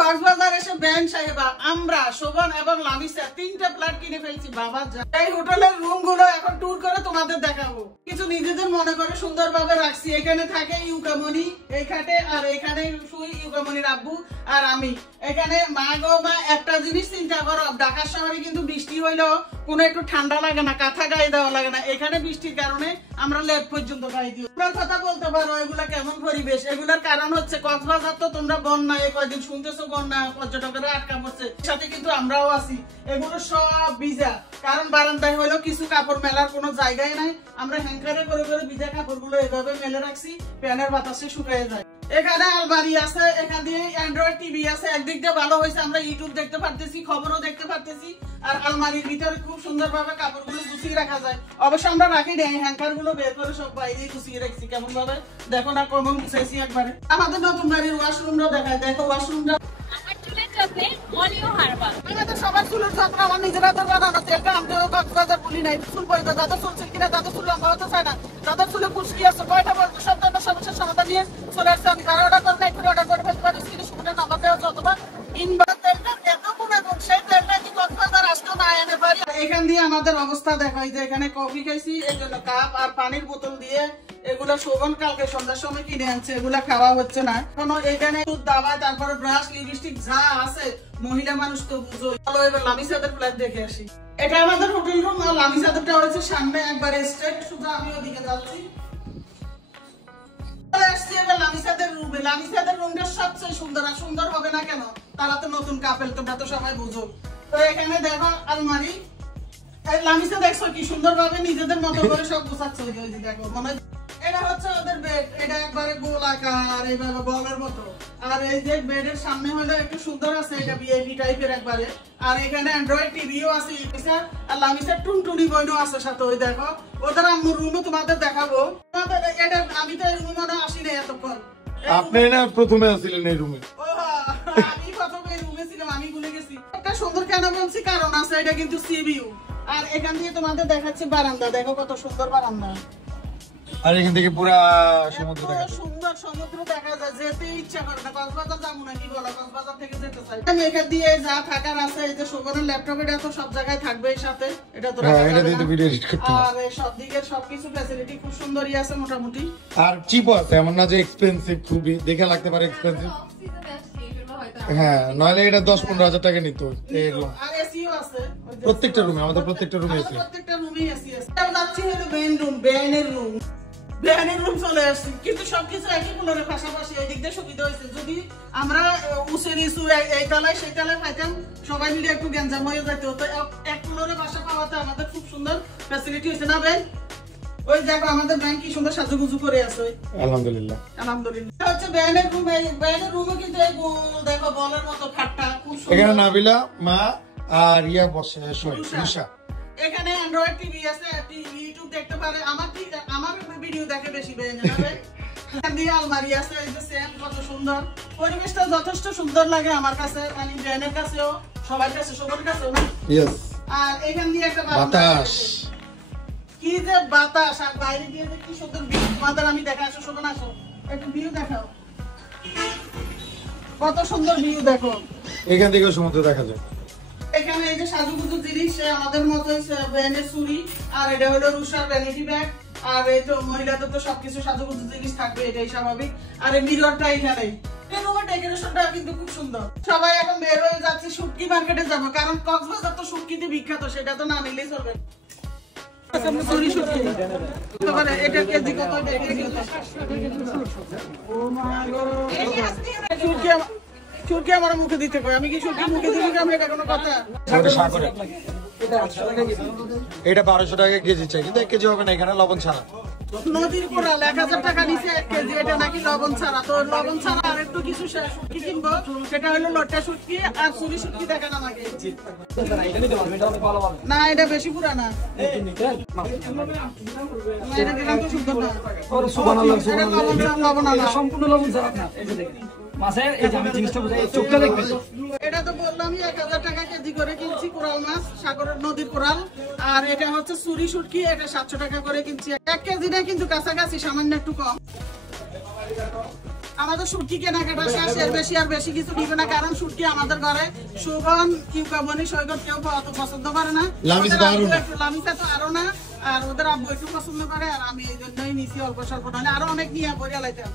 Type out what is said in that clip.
কক্সবাজার এসে বেন সাহেবা আমরা শোভন এবং লামিসা 3টা ফ্ল্যাট কিনে ফেলছি বাবা। এই হোটেলের রুম গুলো এখন ট্যুর করে তোমাদের দেখাবো। কিছু নিজেদের মনে করে সুন্দরভাবে রাখছি। এখানে থাকে ইউকামনি এই খাটে, আর এখানে শুই ইউকামনির আব্বু আর আমি। এখানে মা গো মা, একটা জিনিস চিন্তা করো, ঢাকা শহরে কিন্তু বৃষ্টি হইলেও কোনো একটু ঠান্ডা লাগে না, কাঁথা গায়ে দেওয়া লাগে না। এখানে বৃষ্টির কারণে আমরা লেপ পর্যন্ত গায়ে দিই। তোমরা কথা বলতে পারো এগুলা কেমন পরিবেশ? এগুলার কারণ হচ্ছে কক্সবাজার তো তোমরা বন্যা এই কয়দিন শুনতেছো, বন্যা পর্যটকেরা আটকা পড়ছে, সাথে কিন্তু আমরাও আছি। এগুলো সব ভিজা, কারণ বারান্দায় হইলো কিছু কাপড় মেলার কোনো জায়গায় নাই। আমরা হ্যাঙ্কারে করে করে ভিজা কাপড় গুলো এভাবে মেলে রাখছি, ফ্যানের বাতাসে শুকিয়ে যায়। এখানে আলমারি আছে, এখান দিয়ে অ্যান্ড্রয়েড টিভি আছে। একদিক দিয়ে ভালো হয়েছে, আমরা ইউটিউব দেখতে পারতেছি, খবরও দেখতে পারতেছি। আর আলমারির ভিতরে খুব সুন্দর ভাবে কাপড়গুলো গুছিয়ে রাখা যায়। অবশ্য আমরা রাখি নাই, হ্যাঙ্কার গুলো বের করে সব বাইরে গুছিয়ে রাখছি। কেমন ভাবে দেখো না, কেমন গুছাইছি একবারে। আমাদের নতুন বাড়ির ওয়াশরুমটা দেখায়, দেখো ওয়াশরুমটা। সবার চুলের যত্ন আমার নিজের হাতে বানানো। তেলটা আমিও কক্সবাজার বলি নাই, চুল পয়সা যাদের চুল ছিল কিনা, যাদের চুল লম্বা হতে চায় না, যাদের চুলে কুচকি আছে, কয়টা বলতো সব ধরনের সমস্যার সমাধান নিয়ে চলে আসছে। আমি কারো অর্ডার করে নাই, অর্ডার করে ফেলতে পারি। স্ক্রিনে নাম্বার দেওয়া যতবার ইনবার তেলটা এত গুণে গুণ, সেই তেলটা কি কক্সবাজার আসতো না এনে পারি। এখান দিয়ে আমাদের অবস্থা দেখাই যে এখানে কফি খাইছি, এই জন্য কাপ আর পানির বোতল দিয়ে এগুলা শোভন কালকে সন্ধ্যার সময় কিনে আনছে, এগুলা খাওয়া হচ্ছে না এখনো। এখানে দুধ, দাবা, তারপরে ব্রাশ, লিপস্টিক যা আছে, মহিলা মানুষ তো বুঝো। চলো এবার লামিসাদের ফ্ল্যাট দেখে আসি। এটা আমাদের হোটেল রুম, আর লামিসাদেরটা হচ্ছে সামনে একবার স্ট্রেট সোজা। আমি ওদিকে যাচ্ছি, আসছি এবার লামিসাদের রুমে। লামিসাদের রুমটা সবচেয়ে সুন্দর। আর সুন্দর হবে না কেন, তারা তো নতুন কাপেল, তোমরা তো সবাই বুঝো। তো এখানে দেখো আলমারি, লামিসা দেখছো কি সুন্দর ভাবে নিজেদের মতো করে সব গোছাচ্ছে। দেখো মনে এটা হচ্ছে ওদের বেড, এটা একবারে গোল আকার এইভাবে বলের মতো। আর এই যে বেডের সামনে হলো একটু সুন্দর আছে, এটা ভিআইপি টাইপের একবারে। আর এখানে অ্যান্ড্রয়েড টিভিও আছে, আর লামিসার টুনটুনি বইনও আছে সাথে। ওই দেখো ওদের আম্মুর রুমও তোমাদের দেখাবো। এটা আমি তো এই রুমে আসি না এতক্ষণ। আপনি না প্রথমে আসছিলেন এই রুমে? আমি প্রথমে এই রুমে ছিলাম, আমি ভুলে গেছি। এটা সুন্দর কেন বলছি, কারণ আছে এটা কিন্তু সি ভিউ। আর এখান দিয়ে তোমাদের দেখাচ্ছে বারান্দা, দেখো কত সুন্দর বারান্দা। আর এখান থেকে পুরো সমুদ্র দেখা যায়, সুন্দর সমুদ্র দেখা যায়। যেতে ইচ্ছা করে না, কক্সবাজার যাবো না কি বলো, কক্সবাজার থেকে যেতে চাই। এখান দিয়ে যা থাকার আছে, এই যে শোভনের ল্যাপটপ, এটা তো সব জায়গায় থাকবে এর সাথে, এটা তো রাখা যাবে না। ভিডিও এডিট করতে আর এই সব দিকের সবকিছু ফ্যাসিলিটি খুব সুন্দরই আছে মোটামুটি। আর চিপও আছে, এমন না যে এক্সপেন্সিভ, খুবই দেখে লাগতে পারে এক্সপেন্সিভ। হ্যাঁ, নইলে এটা 10-15 হাজার টাকা নিত এই রুম। আর এসিও আছে প্রত্যেকটা রুমে, আমাদের প্রত্যেকটা রুমে এসি, প্রত্যেকটা রুমে এসি আছে। এটা যাচ্ছি হলো মেইন রুম, বেনের রুম। বেনের রুম চলে আসছি, কিন্তু সবকিছু একই ফ্লোরের পাশাপাশি। এই দিক দিয়ে সুবিধা হয়েছে, যদি আমরা উঁচু নিচু এই তলায় সেই তলায় পাইতাম, সবাই মিলে একটু গ্যাঞ্জাম হয়ে যেত। তো এক ফ্লোরের বাসা পাওয়াতে আমাদের খুব সুন্দর ফ্যাসিলিটি হয়েছে না বেন? ওই দেখো আমাদের ব্যাংক কি সুন্দর সাজুগুজু করে আছে। আলহামদুলিল্লাহ আলহামদুলিল্লাহ। হচ্ছে বেনের রুম, এই বেনের রুমে কিন্তু এই দেখো বলের মতো খাটটা খুব সুন্দর। এখানে নাবিলা মা আর ইয়া বসে রুষা। এখানে অ্যান্ড্রয়েড টিভি আছে, ইউটিউব দেখতে পারে। আমার ভিডিও দেখে বেশি বেজে যাবে। এখান দিয়ে আলমারি আছে, এই যে সেম, কত সুন্দর। পরিবেশটা যথেষ্ট সুন্দর লাগে আমার কাছে, মানে বেনের কাছেও, সবার কাছে, সবার কাছেও না। ইয়েস। আর এখান দিয়ে একটা বাতাস, কি যে বাতাস, আর বাইরে দিয়ে যে কি সুন্দর ভিউ তোমাদের আমি দেখা। আসো শোভন, আসো একটু ভিউ দেখাও, কত সুন্দর ভিউ দেখো। এখান থেকে সমুদ্র দেখা যায়। এখানে এই যে সাজুগুজু জিনিস, আমাদের মতো ব্যানের চুড়ি, আর এটা হলো রুষার ভ্যানিটি ব্যাগ। আর এই তো মহিলাদের তো সবকিছু সাজুগুজু জিনিস থাকবে, এটাই স্বাভাবিক। আর এই মিররটা এখানে, এই রুমের ডেকোরেশনটা কিন্তু খুব সুন্দর। সবাই এখন বের হয়ে যাচ্ছে, শুটকি মার্কেটে যাবো, কারণ কক্সবাজার তো শুটকিতে বিখ্যাত, সেটা তো না নিলেই চলবে। এটা কেজি কত? শুটকি আমার মুখে দিতে কই, আমি কি শুটকি মুখে দিবি? আমি এটা কোনো কথা? এটা 1200 টাকা কেজি চাই, কিন্তু 1 কেজি হবে না, এখানে লবণ ছাড়া। নদীর কোরাল 1000 টাকা নিচে 1 কেজি, এটা নাকি লবণ ছাড়া। তো লবণ ছাড়া আর একটু কিছু শুটকি কিনবো, সেটা হলো লট্টা শুটকি আর চুরি শুটকি। দেখান আমাকে। না, এটা বেশি পুরানা, সম্পূর্ণ লবণ ছাড়া না। মাছের এই যে আমি জিনিসটা বুঝাই, চোখটা দেখবেন। এটা তো বললামই 1000 টাকা কেজি করে কিনছি কোরাল মাছ, সাগরের নদীর কোরাল। আর এটা হচ্ছে চুরি শুটকি, এটা 700 টাকা করে কিনছি। 1 কেজি না কিন্তু কাছাকাছি, সামান্য একটু কম। আমাদের শুটকি কেনাকাটা শেষ, এর বেশি আর বেশি কিছু নিবে না, কারণ শুটকি আমাদের ঘরে শোভন কিউকাবনি সৈকত কেউ অত পছন্দ করে না, লামিসা তো আরো না, আর ওদের আব্বু একটু পছন্দ করে, আর আমি এই জন্যই নিছি অল্প স্বল্প, নাহলে আরো অনেক নিয়ে পড়ে লাইতাম।